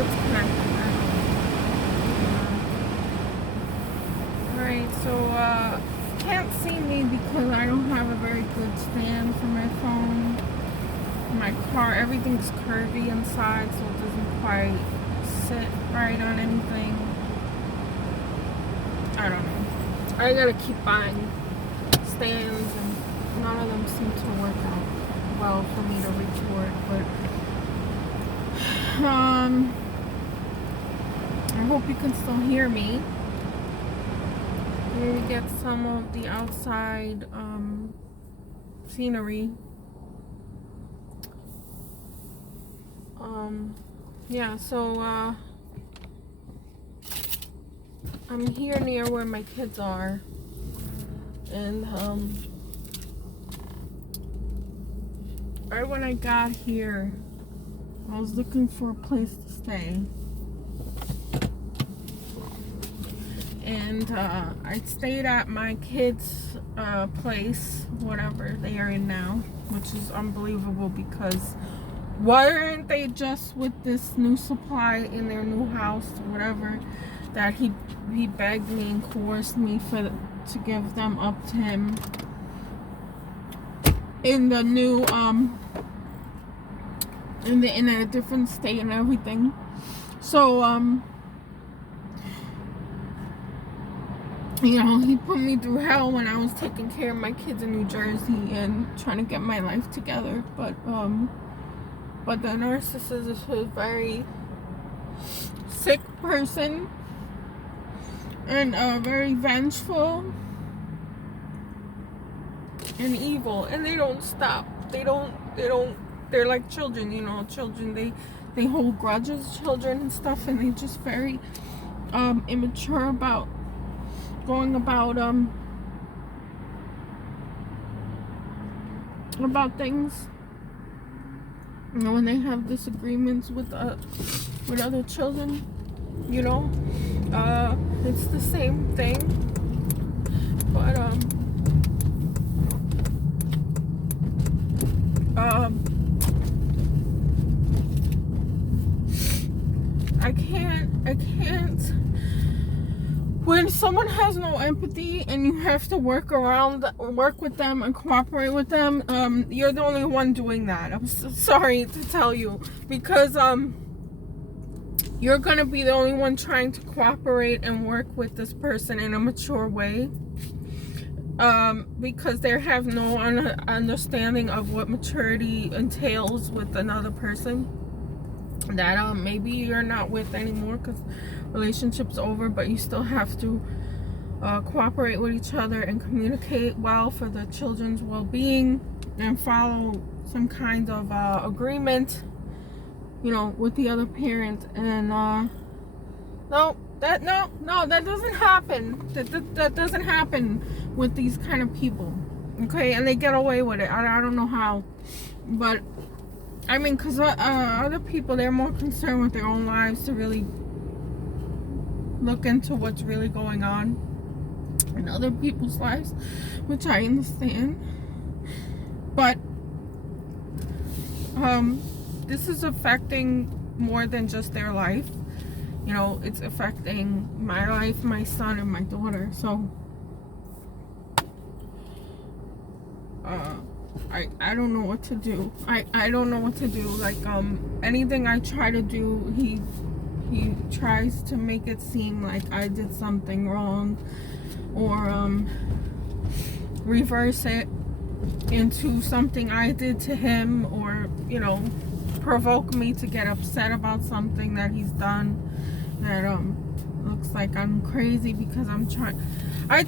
it's connected. Alright, so can't see me because I don't have a very good stand for my phone. My car, everything's curvy inside, so it doesn't quite sit right on anything. I don't know. I gotta keep buying stands, and none of them seem to work out well for me to record. But I hope you can still hear me. Maybe get some of the outside scenery. Yeah, so I'm here near where my kids are, and right when I got here, I was looking for a place to stay, and I stayed at my kids' place, whatever they are in now, which is unbelievable because weren't they just with this new supply in their new house, whatever, that he begged me and coerced me to give them up to him in the new in a different state and everything. So you know, he put me through hell when I was taking care of my kids in New Jersey and trying to get my life together. But the narcissist is a very sick person and very vengeful and evil, and they don't stop. They're like children, you know. Children, they hold grudges, children and stuff, and they just very immature about going about things. You know, when they have disagreements with other children, you know, it's the same thing. But I can't. When someone has no empathy and you have to work with them and cooperate with them, you're the only one doing that. I'm so sorry to tell you, because you're gonna be the only one trying to cooperate and work with this person in a mature way, because they have no understanding of what maturity entails with another person that maybe you're not with anymore because relationship's over, but you still have to cooperate with each other and communicate well for the children's well-being and follow some kind of agreement, you know, with the other parent. And no, that doesn't happen. That doesn't happen with these kind of people, okay? And they get away with it. I don't know how, but I mean, because other people, they're more concerned with their own lives to really look into what's really going on in other people's lives, which I understand. But this is affecting more than just their life. You know, it's affecting my life, my son, and my daughter. So I don't know what to do. I don't know what to do. Like anything I try to do, he tries to make it seem like I did something wrong, or reverse it into something I did to him, or, you know, provoke me to get upset about something that he's done that looks like I'm crazy because I'm trying. I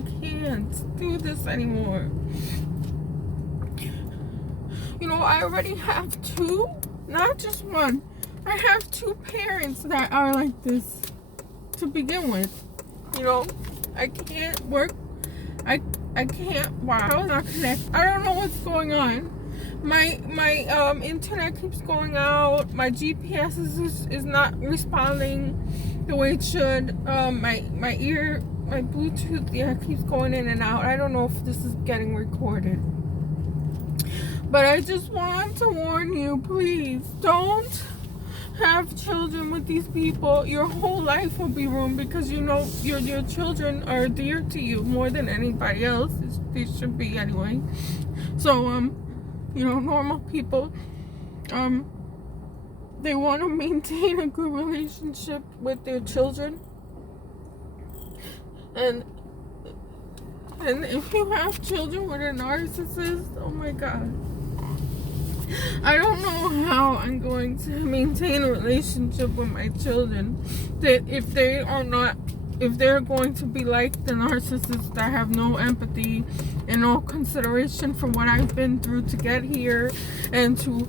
can't do this anymore. You know, I already have two, not just one. I have two parents that are like this to begin with. You know, I can't work. I can't. Wow, I was not connected. I don't know what's going on. My internet keeps going out. My GPS is not responding the way it should. My Bluetooth, yeah, keeps going in and out. I don't know if this is getting recorded. But I just want to warn you, please don't have children with these people. Your whole life will be ruined because you know your children are dear to you more than anybody else. They should be anyway. So normal people, they want to maintain a good relationship with their children, and if you have children with a narcissist, oh my god, I don't know how I'm going to maintain a relationship with my children that if they're going to be like the narcissists that have no empathy and no consideration for what I've been through to get here, and to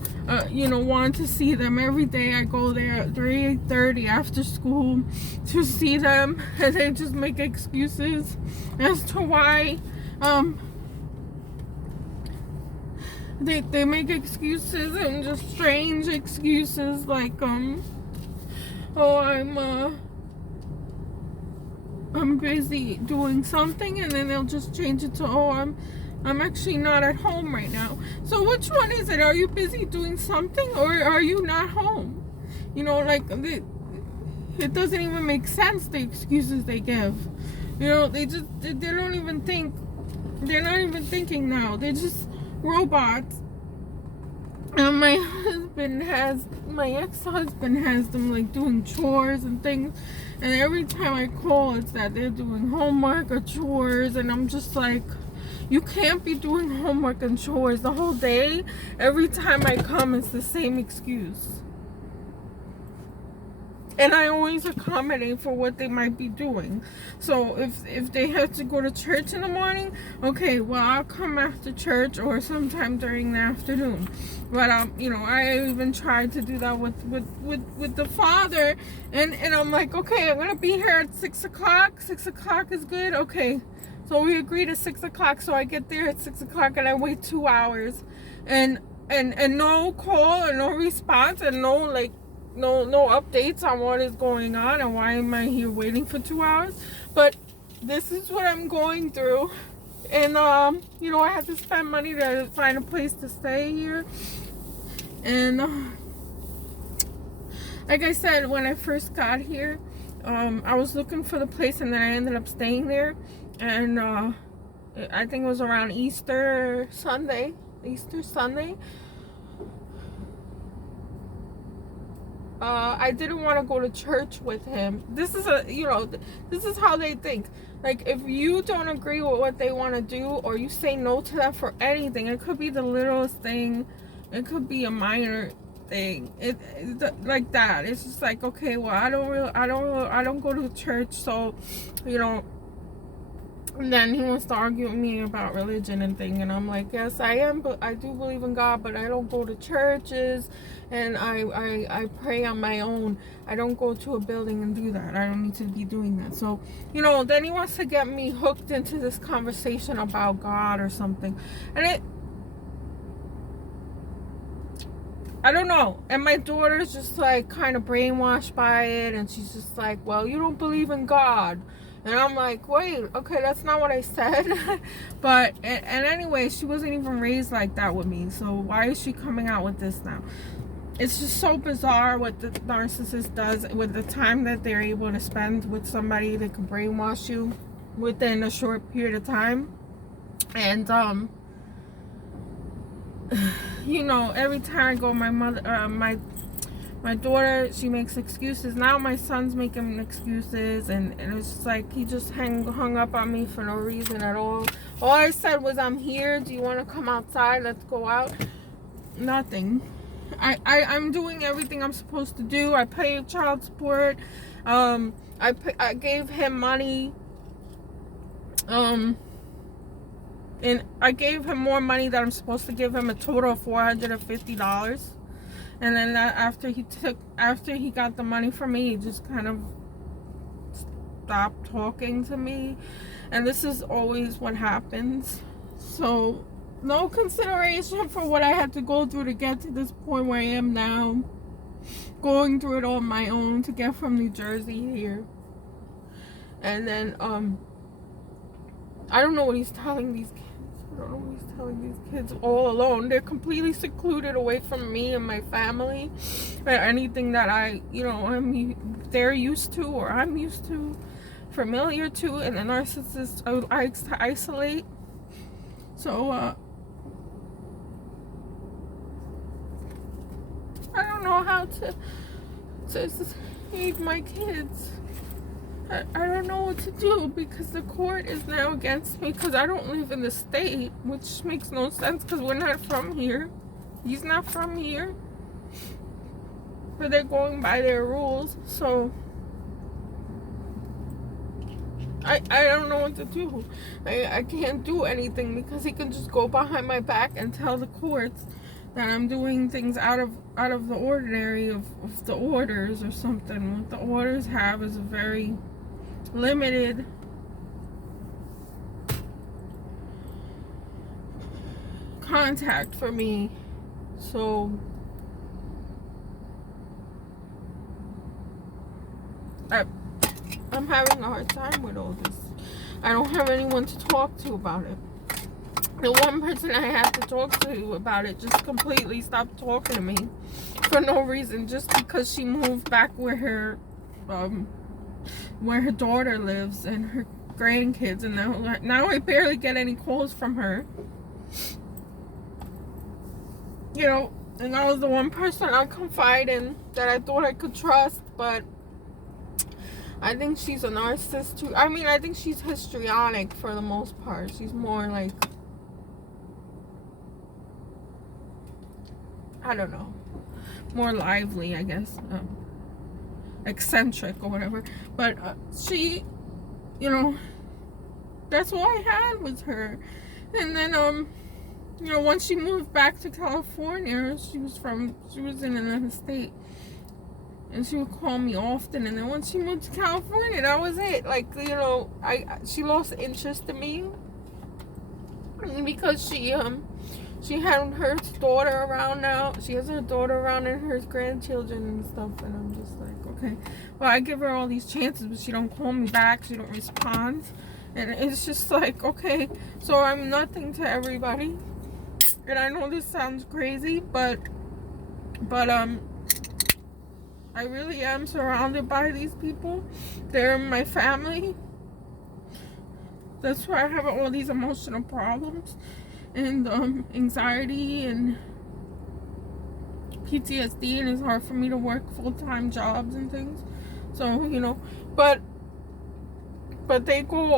want to see them every day. I go there at 3:30 after school to see them, and they just make excuses as to why they make excuses, and just strange excuses like oh, I'm busy doing something, and then they'll just change it to, oh, I'm actually not at home right now. So which one is it? Are you busy doing something, or are you not home? It doesn't even make sense, the excuses they give. They don't even think. They're not even thinking now. They're just robots. And my ex-husband has them like doing chores and things, and every time I call, it's that they're doing homework or chores, and I'm just like, you can't be doing homework and chores the whole day. Every time I come, it's the same excuse. And I always accommodate for what they might be doing. So if they have to go to church in the morning, okay, well, I'll come after church or sometime during the afternoon. But I even tried to do that with the father, and I'm like, okay, I'm gonna be here at 6 o'clock. 6 o'clock is good. Okay, so we agreed at 6 o'clock. So I get there at 6 o'clock, and I wait 2 hours, and no call and no response, and no updates on what is going on and why am I here waiting for 2 hours. But this is what I'm going through, and I had to spend money to find a place to stay here. And like I said, when I first got here, I was looking for the place, and then I ended up staying there. And I think it was around Easter Sunday. I didn't want to go to church with him. This is how they think. Like, if you don't agree with what they want to do, or you say no to them for anything, it could be the littlest thing, it could be a minor thing, it like that. It's just like, okay, well, I don't go to church, so and then he wants to argue with me about religion and thing, and I'm like, yes, I am, but I do believe in God, but I don't go to churches, and I pray on my own. I don't go to a building and do that. I don't need to be doing that. So, then he wants to get me hooked into this conversation about God or something, and I don't know. And my daughter's just like kind of brainwashed by it, and she's just like, well, you don't believe in God. And I'm like, wait, okay, that's not what I said. But, and anyway, she wasn't even raised like that with me. So why is she coming out with this now? It's just so bizarre what the narcissist does with the time that they're able to spend with somebody that can brainwash you within a short period of time. And, every time I go, my daughter, she makes excuses. Now my son's making excuses, and it's just like he just hung up on me for no reason at all. All I said was, I'm here. Do you want to come outside? Let's go out. Nothing. I'm doing everything I'm supposed to do. I pay child support. I gave him money. And I gave him more money than I'm supposed to give him, a total of $450. And then after he got the money from me, he just kind of stopped talking to me. And this is always what happens. So, no consideration for what I had to go through to get to this point where I am now. Going through it on my own to get from New Jersey here. And then, I don't know what he's telling these kids. I don't know what he's telling these kids all alone. They're completely secluded away from me and my family. Anything that they're used to or I'm used to, familiar to, and the narcissist likes to isolate. So, I don't know how to save my kids. I don't know what to do because the court is now against me because I don't live in the state, which makes no sense because we're not from here. He's not from here. But they're going by their rules, so I don't know what to do. I can't do anything because he can just go behind my back and tell the courts that I'm doing things out of the ordinary of the orders or something. What the orders have is a very limited contact for me, so I'm having a hard time with all this. I don't have anyone to talk to about it. The one person I had to talk to about it just completely stopped talking to me for no reason, just because she moved back where her daughter lives and her grandkids, and now I barely get any calls from her. And that was the one person I confide in that I thought I could trust, but I think she's a narcissist too. I mean, I think she's histrionic for the most part. She's more like, I don't know, more lively, I guess. Eccentric or whatever. But she, that's all I had with her. And then, once she moved back to California, she was in another state. And she would call me often. And then once she moved to California, that was it. Like, she lost interest in me. Because she had her daughter around now. She has her daughter around and her grandchildren and stuff. And I'm just like, okay. Well, I give her all these chances, but she don't call me back. She don't respond. And it's just like, okay. So I'm nothing to everybody. And I know this sounds crazy, but I really am surrounded by these people. They're my family. That's why I have all these emotional problems and anxiety and PTSD, and it's hard for me to work full-time jobs and things. So, but they go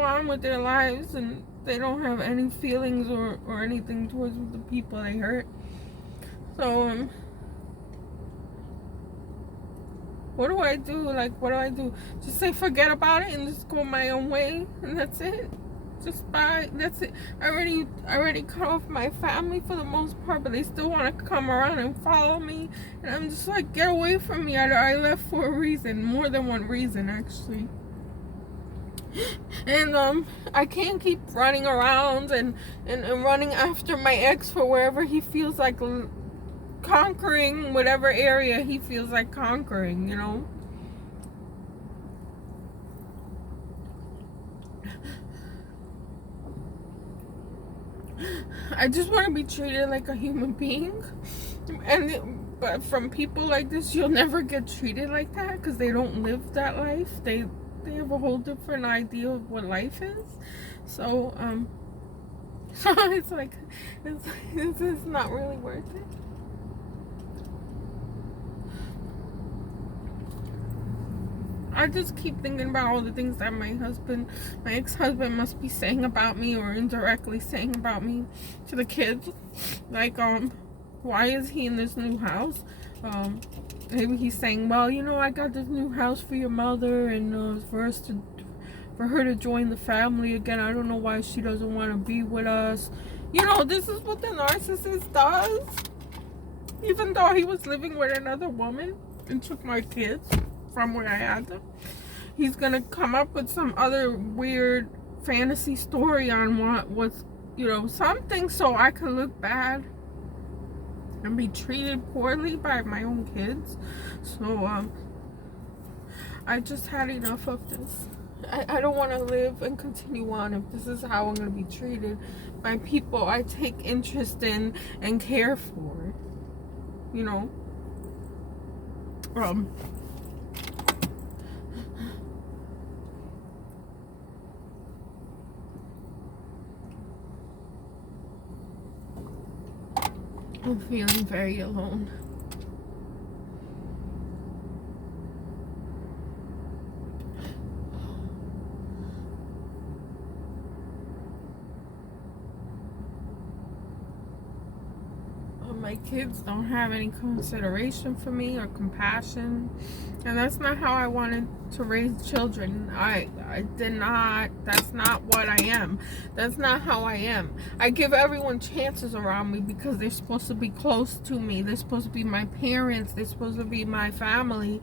on with their lives, and they don't have any feelings or anything towards the people they hurt. So, what do I do? Like, what do I do? Just say forget about it and just go my own way, and that's it. Just bye. That's it. I already cut off my family for the most part, but they still want to come around and follow me, and I'm just like, get away from me. I left for a reason, more than one reason actually. And I can't keep running around and running after my ex for wherever he feels like conquering, whatever area he feels like conquering, I just want to be treated like a human being. But from people like this, you'll never get treated like that because they don't live that life. They have a whole different idea of what life is. So it's like it's not really worth it. I just keep thinking about all the things that my ex-husband must be saying about me, or indirectly saying about me to the kids. Like, why is he in this new house? Maybe he's saying, well, I got this new house for your mother, and for her to join the family again. I don't know why she doesn't want to be with us. This is what the narcissist does. Even though he was living with another woman and took my kids from where I had them, he's gonna come up with some other weird fantasy story on what's something, so I can look bad and be treated poorly by my own kids. So I just had enough of this. I don't want to live and continue on if this is how I'm going to be treated by people I take interest in and care for. You know? I'm feeling very alone. My kids don't have any consideration for me or compassion, and that's not how I wanted to raise children. I did not. That's not what I am. That's not how I am. I give everyone chances around me because they're supposed to be close to me. They're supposed to be my parents. They're supposed to be my family,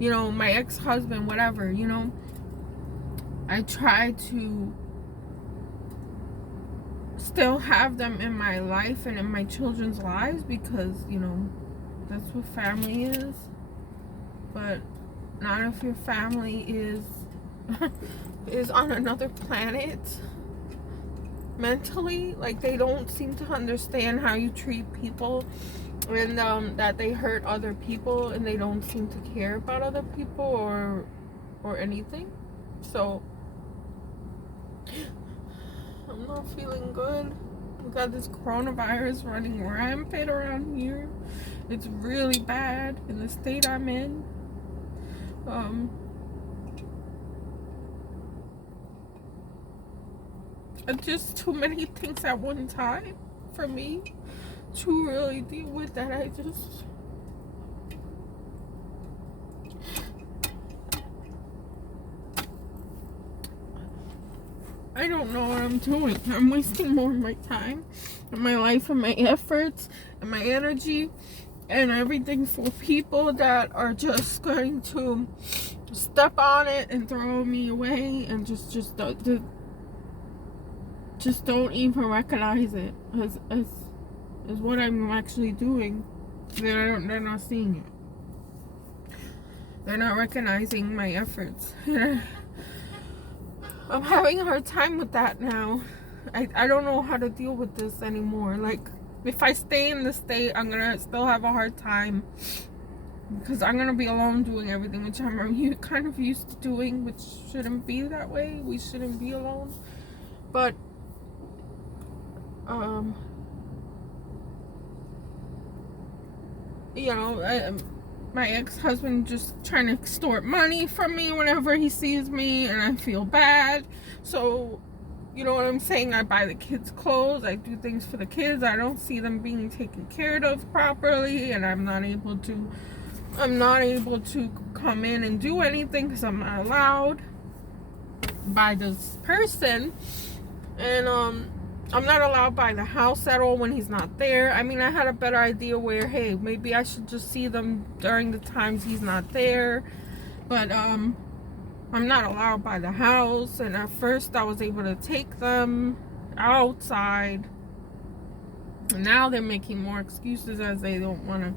you know, my ex-husband, whatever, you know. I try to still have them in my life and in my children's lives because, you know, that's what family is. But not if your family is is on another planet mentally. Like, they don't seem to understand how you treat people, and that they hurt other people, and they don't seem to care about other people or anything. So I'm not feeling good. We got this coronavirus running rampant around here. It's really bad in the state I'm in. Just too many things at one time for me to really deal with that. I don't know what I'm doing. I'm wasting more of my time and my life and my efforts and my energy and everything for people that are just going to step on it and throw me away and just don't even recognize it as what I'm actually doing. They're not seeing it. They're not recognizing my efforts. I'm having a hard time with that now. I don't know how to deal with this anymore. Like, if I stay in the state, I'm gonna still have a hard time because I'm gonna be alone doing everything, which I'm kind of used to doing, which shouldn't be that way. We shouldn't be alone. But you know, my ex-husband just trying to extort money from me whenever he sees me, and I feel bad. So, you know what I'm saying? I buy the kids clothes. I do things for the kids. I don't see them being taken care of properly, and I'm not able to come in and do anything because I'm not allowed by this person. And I'm not allowed by the house at all when he's not there. I mean, I had a better idea where, hey, maybe I should just see them during the times he's not there. But I'm not allowed by the house. And at first I was able to take them outside. And now they're making more excuses as they don't want to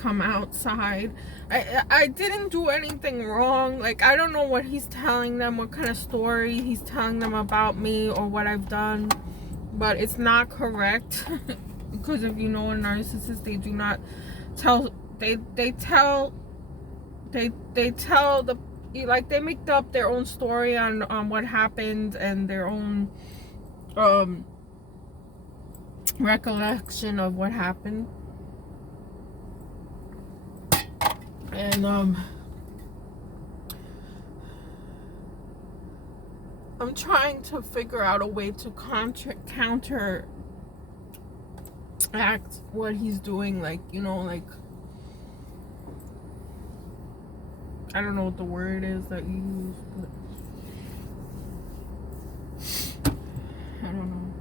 come outside. I didn't do anything wrong. Like, I don't know what he's telling them, what kind of story he's telling them about me or what I've done. But it's not correct. Because if you know a narcissist, they do not tell, they tell the, like, they make up their own story on what happened and their own recollection of what happened. And I'm trying to figure out a way to counteract what he's doing. Like, you know, like, I don't know what the word is that you use, but I don't know.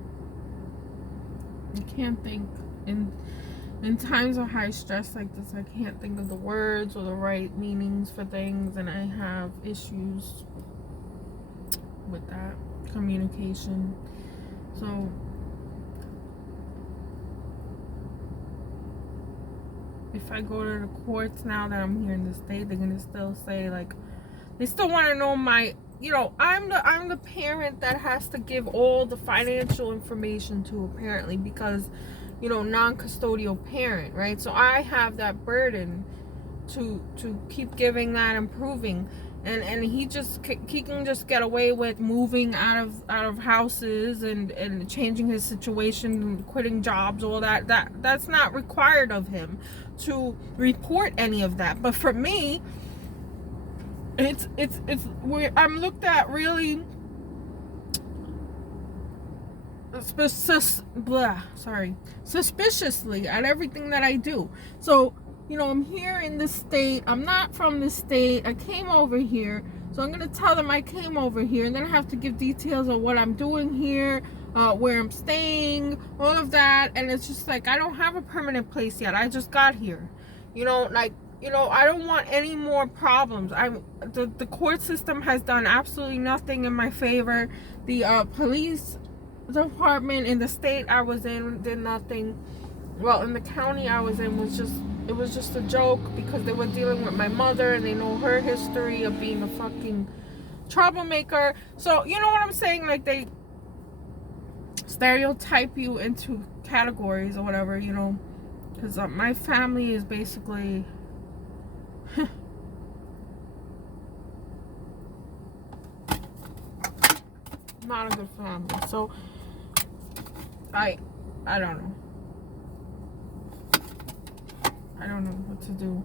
I can't think. In times of high stress like this, I can't think of the words or the right meanings for things, and I have issues with that communication. So if I go to the courts now that I'm here in the state, they're gonna still say, like, they still want to know my I'm the parent that has to give all the financial information to, apparently, because, non-custodial parent, right? So I have that burden to keep giving that, improving. And he can just get away with moving out of houses and changing his situation, quitting jobs, all that's not required of him to report any of that. But for me, I'm looked at really suspiciously at everything that I do. So, I'm here in this state. I'm not from this state. I came over here. So I'm going to tell them I came over here. And then I have to give details of what I'm doing here, where I'm staying, all of that. And it's just like, I don't have a permanent place yet. I just got here. I don't want any more problems. The court system has done absolutely nothing in my favor. The police department in the state I was in did nothing. Well, in the county I was in it was just a joke, because they were dealing with my mother and they know her history of being a fucking troublemaker. So, you know what I'm saying? Like, they stereotype you into categories or whatever, because my family is basically not a good family. So I don't know. I don't know what to do.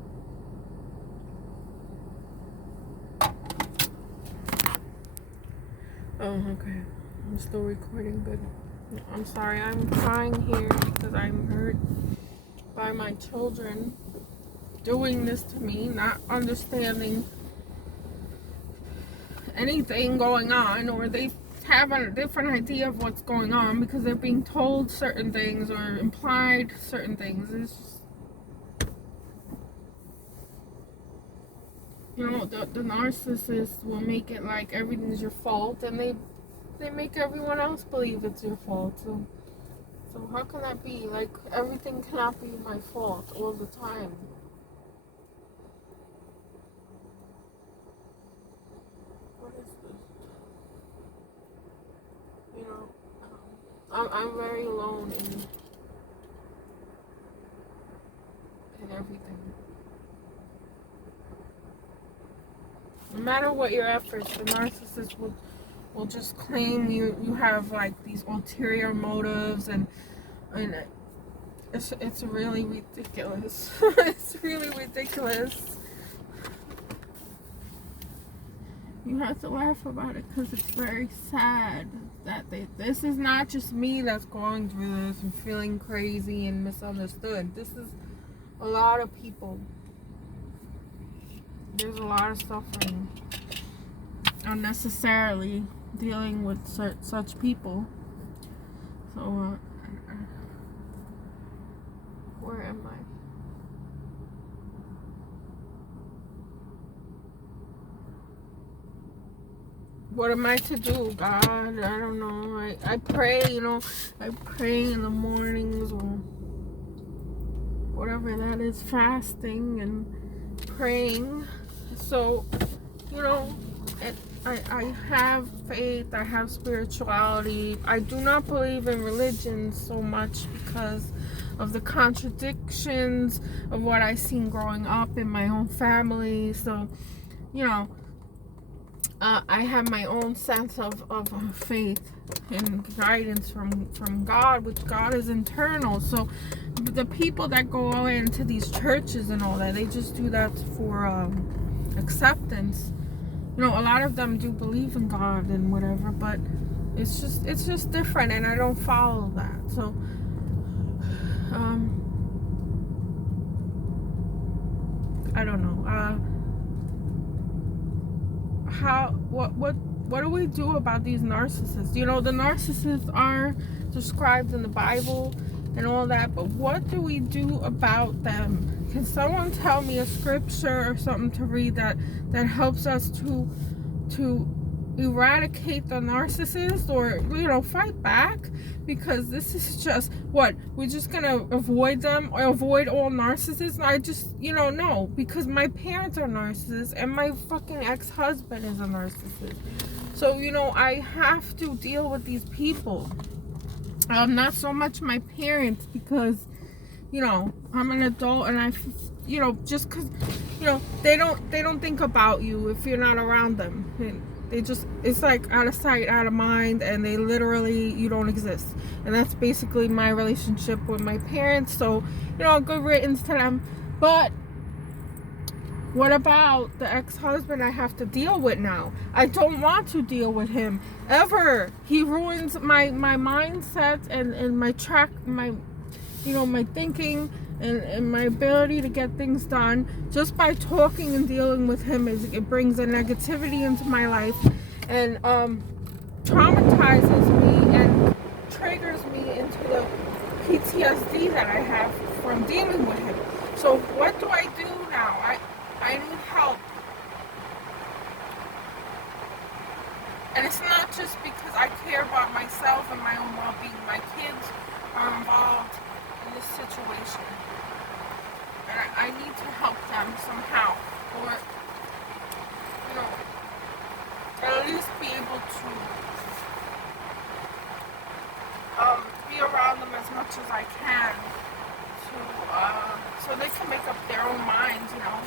Oh, okay. I'm still recording, but I'm sorry. I'm crying here because I'm hurt by my children doing this to me, not understanding anything going on, or they have a different idea of what's going on because they're being told certain things or implied certain things. It's just, the narcissist will make it like everything's your fault, and they make everyone else believe it's your fault. So how can that be? Like, everything cannot be my fault all the time. What is this? I'm very alone in everything. No matter what your efforts, the narcissist will just claim you have like these ulterior motives, and it's really ridiculous. It's really ridiculous. You have to laugh about it because it's very sad that this is not just me that's going through this and feeling crazy and misunderstood. This is a lot of people. There's a lot of suffering unnecessarily dealing with such people. So, where am I? What am I to do, God? I don't know. I pray, I pray in the mornings, or whatever that is, fasting and praying. So, I have faith, I have spirituality. I do not believe in religion so much because of the contradictions of what I've seen growing up in my own family. So, I have my own sense of faith and guidance from God, which God is internal. So the people that go into these churches and all that, they just do that for acceptance. A lot of them do believe in God and whatever, but it's just different, and I don't follow that. So I don't know. What do we do about these narcissists? The narcissists are described in the Bible and all that, but what do we do about them? Can someone tell me a scripture or something to read that helps us to eradicate the narcissist or, you know, fight back, because this is just what we're just gonna avoid them or avoid all narcissists. I just, you know, no, because my parents are narcissists and my fucking ex-husband is a narcissist. So, you know, I have to deal with these people. Not so much my parents, because, you know, I'm an adult and I, you know, just because, you know, they don't think about you if you're not around them. They just, it's like out of sight, out of mind, and they literally, you don't exist. And that's basically my relationship with my parents. So, you know, good riddance to them. But what about the ex-husband I have to deal with now? I don't want to deal with him ever. He ruins my mindset and my track, my, you know, my thinking and my ability to get things done just by talking and dealing with him. It brings a negativity into my life and traumatizes me and triggers me into the PTSD that I have from dealing with him. So what do I do now? I need help. And it's not just because I care about myself and my own well-being. My kids are involved in this situation. And I need to help them somehow. Or, you know, at least be able to be around them as much as I can to, so they can make up their own minds, you know.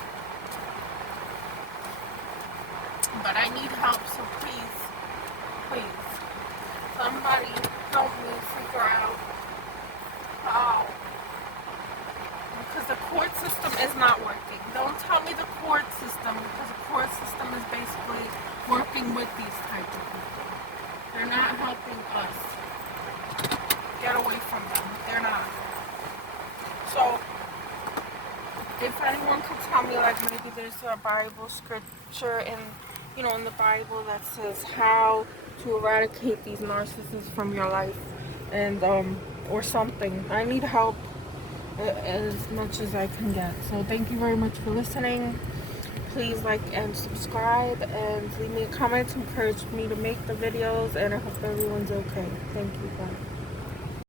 But I need help, so please, somebody help me figure out how. Because the court system is not working. Don't tell me the court system, because the court system is basically working with these type of people. They're not helping us get away from them. They're not. So, if anyone could tell me, like, maybe there's a Bible scripture in, you know, in the Bible that says how to eradicate these narcissists from your life, and or something. I need help as much as I can get. So thank you very much for listening. Please like and subscribe and leave me a comment to encourage me to make the videos, and I hope everyone's okay. Thank you, bye.